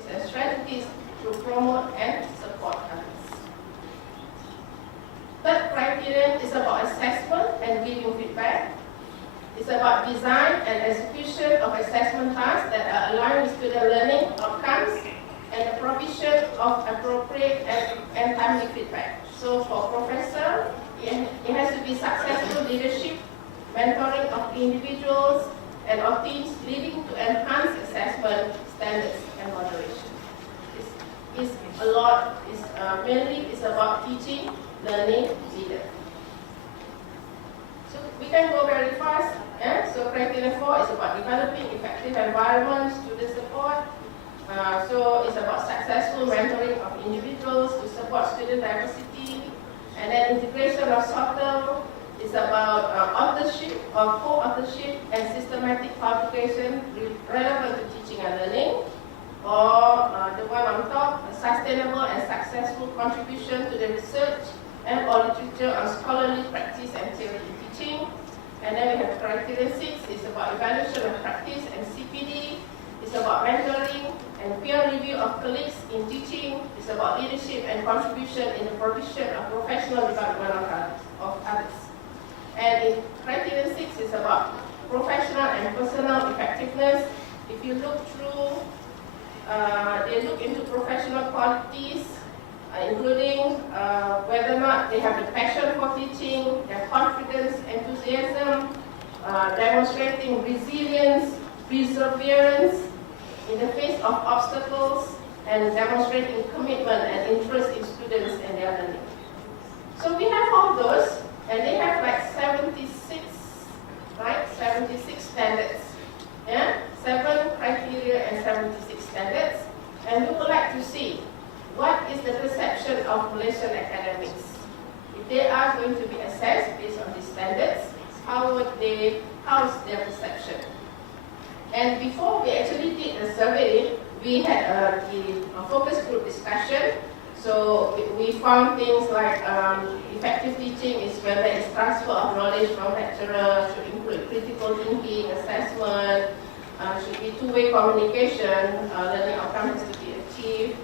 methodologies and strategies to promote and support others. Third criterion is about assessment and giving feedback. It's about design and execution of assessment tasks that are aligned with student learning outcomes and the provision of appropriate and timely feedback. So for professor, it has to be successful leadership, mentoring of individuals and of teams leading to enhanced assessment standards and moderation. Mainly it's about teaching, learning, leader. So we can go very fast. So criteria 4 is about developing effective environment, student support. So it's about successful mentoring of individuals to support student diversity. And then integration of SOTL is about authorship or co-authorship and systematic publication relevant to teaching and learning. Or the one on top, a sustainable and successful contribution to the research and or literature on scholarly practice and theory in teaching. And then we have criteria 6, it's about evaluation of practice and CPD. It's about mentoring and peer review of colleagues in teaching. It's about leadership and contribution in the provision of professional development of others. And in criteria 6 is about professional and personal effectiveness. If you look through, they look into professional qualities, including whether or not they have the passion for teaching, their confidence, enthusiasm, demonstrating resilience, perseverance in the face of obstacles, and demonstrating commitment and interest in students and their learning. So we have all those, and they have like 76, right? 76 standards. Yeah? 7 criteria and 76 standards. And we would like to see what is the perception of Malaysian academics. If they are going to be assessed based on these standards, how's their perception? And before we actually did the survey, we had the focus group discussion. So we found things like effective teaching is when there is transfer of knowledge from lecturers, should include critical thinking, assessment, should be two-way communication, learning outcomes has to be achieved,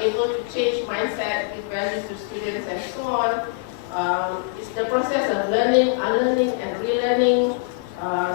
able to change mindset, give values to students and so on. It's the process of learning, unlearning and relearning,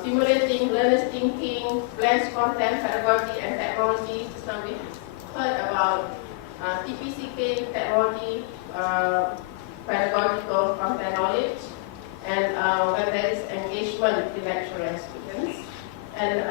stimulating learners' thinking, blends content, pedagogy and technology. Just now we heard about TPCK, technology, pedagogical content knowledge, and when there is engagement with lecturer and students. And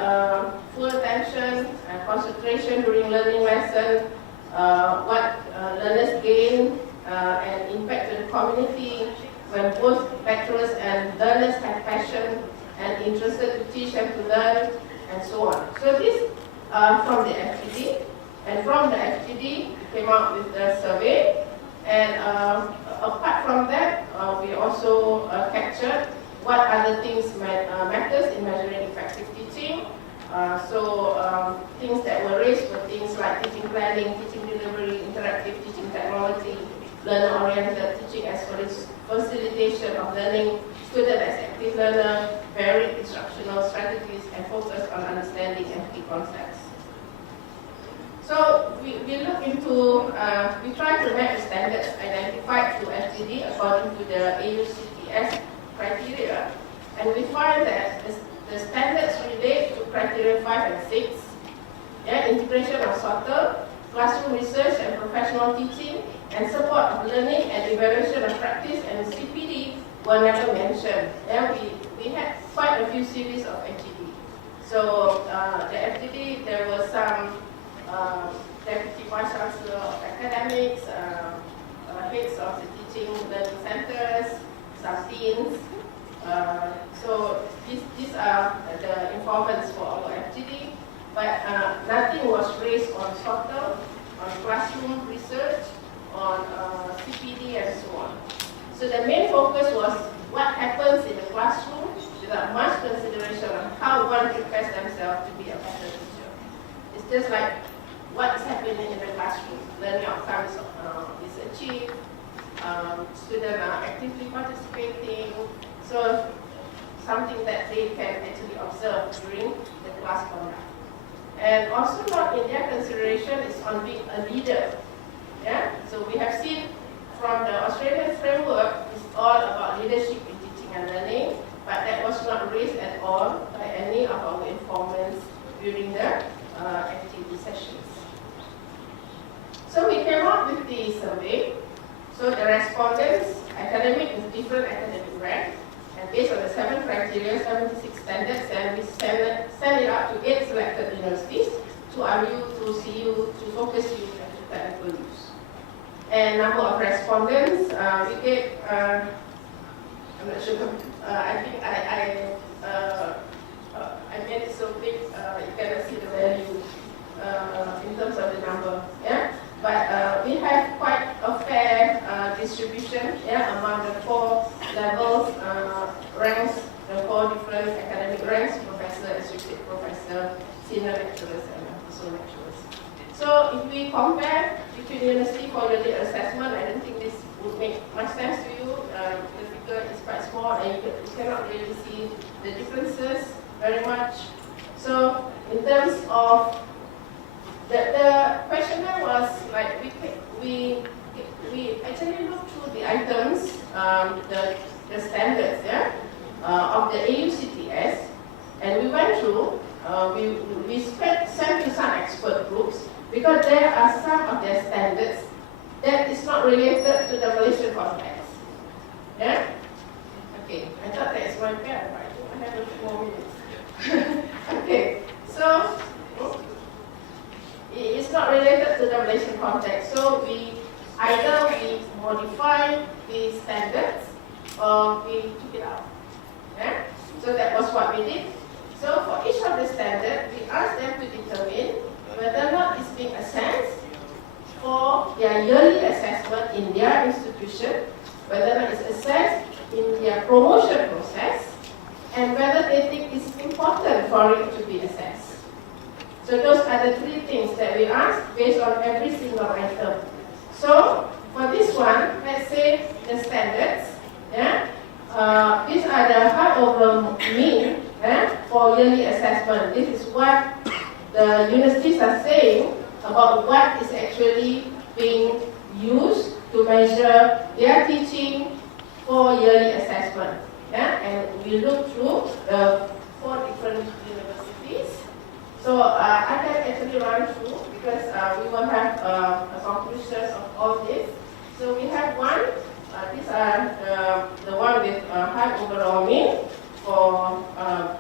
full attention and concentration during learning lesson, what learners gain and impact to the community when both lecturers and learners have passion and interested to teach and to learn, and so on. So this from the FGD, and from the FGD we came out with the survey, and apart from that, we also captured what other things matters in measuring effective teaching. Things that were raised were things like teaching planning, teaching delivery, interactive teaching technology, learner-oriented teaching as facilitation of learning, student as active learner, varied instructional strategies, and focus on understanding and key concepts. So we look into, we try to map the standards identified through FGD according to the AUCTS criteria, and we find that the standards relate to criteria 5 and 6, integration of SOTL, classroom research and professional teaching, and support of learning and evaluation of practice, and CPD were never mentioned. We had quite a few series of FGD. So the FGD, there was some Deputy Vice Chancellor of Academics, heads of the teaching learning centers, some deans. So these are the informants for our FGD, but nothing was raised on SOTL, on classroom research, on CPD and so on. So the main focus was what happens in the classroom without much consideration on how one prepares themselves to be a better teacher. It's just like what is happening in the classroom. Learning outcomes is achieved, students are actively participating, so something that they can actually observe during the class conduct. And also not in their consideration is on being a leader. Yeah? So we have seen from the Australian framework, it's all about leadership in teaching and learning, but that was not raised at all by any of our informants during the activity sessions. So we came up with the survey. So the respondents, academic with different academic ranks, and based on the 7 criteria, 76 standards, and we send it out to 8 selected universities, to RU, to CU, to focus use, and to technical use. And number of respondents, we get, I'm not sure, I think I made it so big, you cannot see the value in terms of the number, yeah? But we have quite a fair distribution, yeah, among the 4 levels, ranks, the 4 different academic ranks, professor, associate professor, senior lecturers, and also lecturers. So if we compare between university for yearly assessment, I don't think this would make much sense to you. The figure is quite small and you cannot really see the differences very much. So in terms of the questionnaire was like we actually looked through the items, the standards, yeah, of the AUCTS, and we went through. We sent to some expert groups because there are some of their standards that is not related to the Malaysian context. Yeah. Okay. I thought that is my pen, but I think I have a few more minutes. Okay. So. It's not related to the Malaysian context, so either we modify the standards or we took it out. Yeah? So that was what we did. So for each of the standards, we asked them to determine whether or not it's being assessed for their yearly assessment in their institution, whether or not it's assessed in their promotion process, and whether they think it's important for it to be assessed. So those are the 3 things that we asked based on every single item. So for this one, let's say the standards, yeah, these are the high over mean for yearly assessment. This is what the universities are saying about what is actually being used to measure their teaching for yearly assessment. Yeah? And we look through the 4 different universities. So I can actually run through because we will have a conclusion of all this. So we have one. These are the one with high overall mean for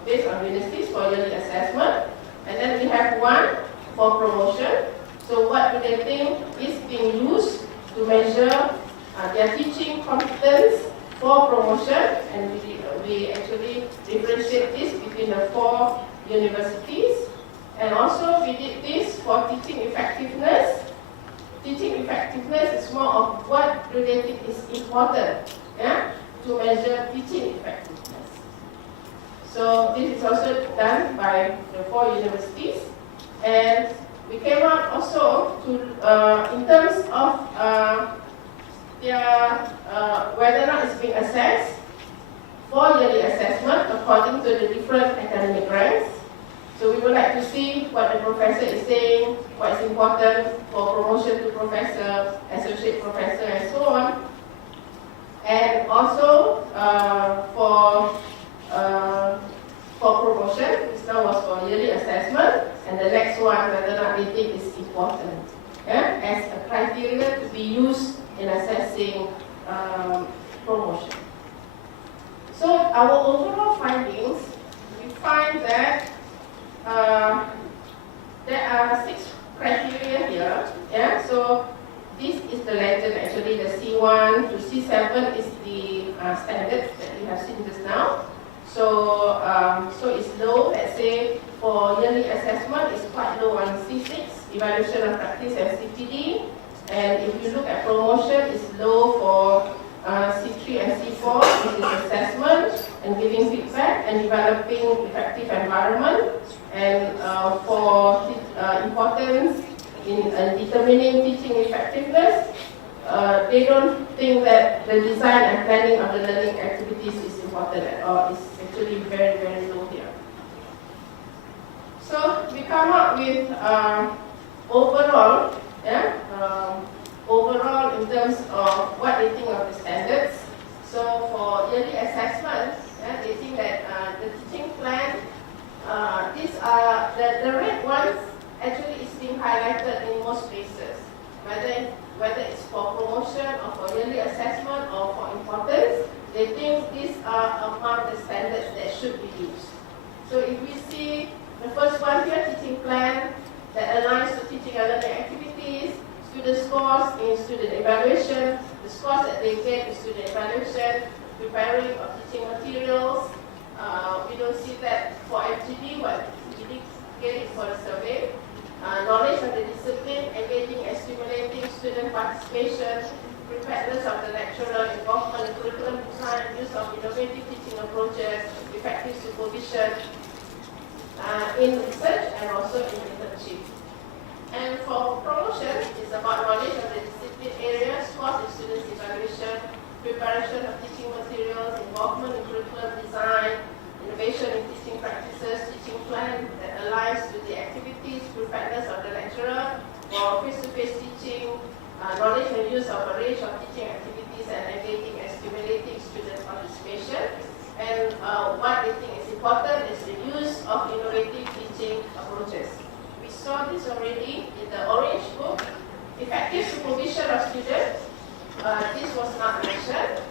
based on universities for yearly assessment, and then we have one for promotion. So what do they think is being used to measure their teaching competence for promotion? And we actually differentiate this between the 4 universities. And also we did this for teaching effectiveness. Teaching effectiveness is more of what do they think is important, yeah, to measure teaching effectiveness. So this is also done by the 4 universities. And we came out also to, in terms of their, whether or not it's being assessed for yearly assessment according to the different academic ranks. So we would like to see what the professor is saying, what is important for promotion to professor, associate professor, and so on. And also for promotion, this now was for yearly assessment, and the next one, whether or not they think is important, yeah, as a criteria to be used in assessing promotion. So our overall findings, we find that there are 6 criteria here. Yeah, so this is the legend actually. The C1 to C7 is the standard that you have seen just now. So so it's low. Let's say for yearly assessment, it's quite low on C6, evaluation of practice and CPD. And if you look at promotion, it's low for C3 and C4, which is assessment and giving feedback and developing effective environment. And for importance in determining teaching effectiveness, they don't think that the design and planning of the learning activities is important at all. It's actually very, very low here. So we come up with overall, overall in terms of what they think of the standards. So for yearly assessment, they think that the teaching plan, these are the red ones actually is being highlighted in most places, whether it's for promotion or for yearly assessment or for importance. They think these are among the standards that should be used. So if we see the first one here, teaching plan that aligns to teaching and learning activities, student scores in student evaluation, the scores that they get in student evaluation, preparing of teaching materials. We don't see that for FGD, but we did get it for the survey. Knowledge of the discipline, engaging and stimulating student participation, preparedness of the lecturer, involvement in curriculum design, use of innovative teaching approaches, effective supervision in research and also in internship. And for promotion, it's about knowledge of the discipline area, scores in students' evaluation, preparation of teaching materials, involvement in curriculum design, innovation in teaching practices, teaching plan that aligns with the activities, preparedness of the lecturer, for face-to-face teaching, knowledge and use of a range of teaching activities and engaging and stimulating student participation. And what they think is important is the use of innovative teaching approaches. We saw this already in the orange book, effective supervision of students. This was not mentioned.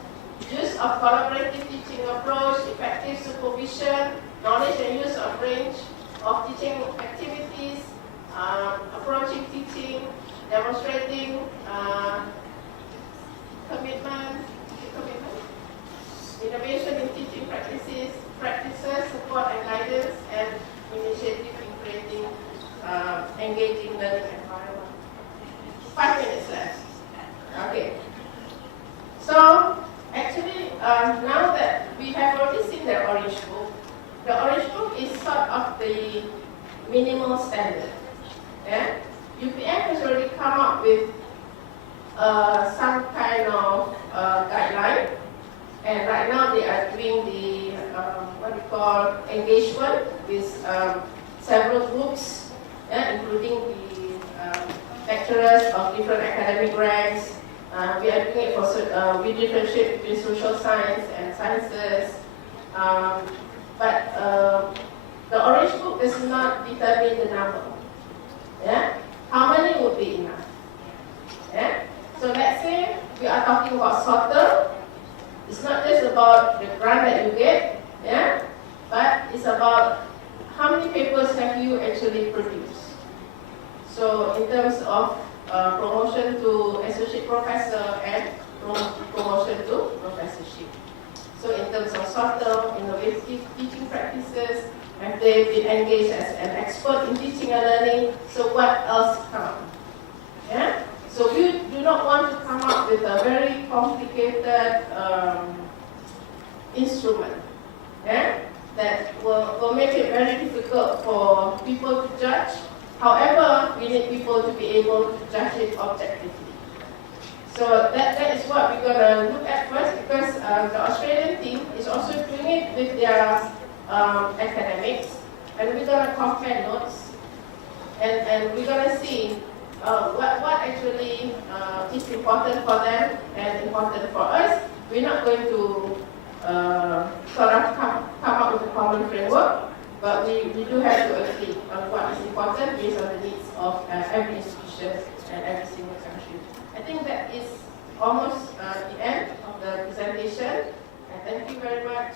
Use of collaborative teaching approach, effective supervision, knowledge and use of range of teaching activities, approaching teaching, demonstrating commitment, innovation in teaching practices, support and guidance, and initiative in creating engaging learning environment. 5 minutes left. Okay. So actually, now that we have already seen the orange book is sort of the minimal standard. Yeah? UPM has already come up with some kind of guideline, and right now they are doing the what we call engagement with several groups, including the lecturers of different academic ranks. We are doing it for we differentiate between social science and sciences, but the orange book does not determine the number. Yeah? How many would be enough? Yeah? So let's say we are talking about sorter. It's not just about the grant that you get, yeah? But it's about how many papers have you actually produced. So in terms of promotion to associate professor and promotion to professorship. So in terms of sorter, innovative teaching practices, have they been engaged as an expert in teaching and learning? So what else comes? Yeah? So we do not want to come up with a very complicated instrument, yeah? That will make it very difficult for people to judge. However, we need people to be able to judge it objectively. So that is what we're going to look at first, because the Australian team is also doing it with their academics, and we're going to compare notes, and we're going to see what actually is important for them and important for us. We're not going to sort of come up with a common framework, but we do have to agree on what is important based on the needs of every institution and every single country. I think that is almost the end of the presentation. And thank you very much.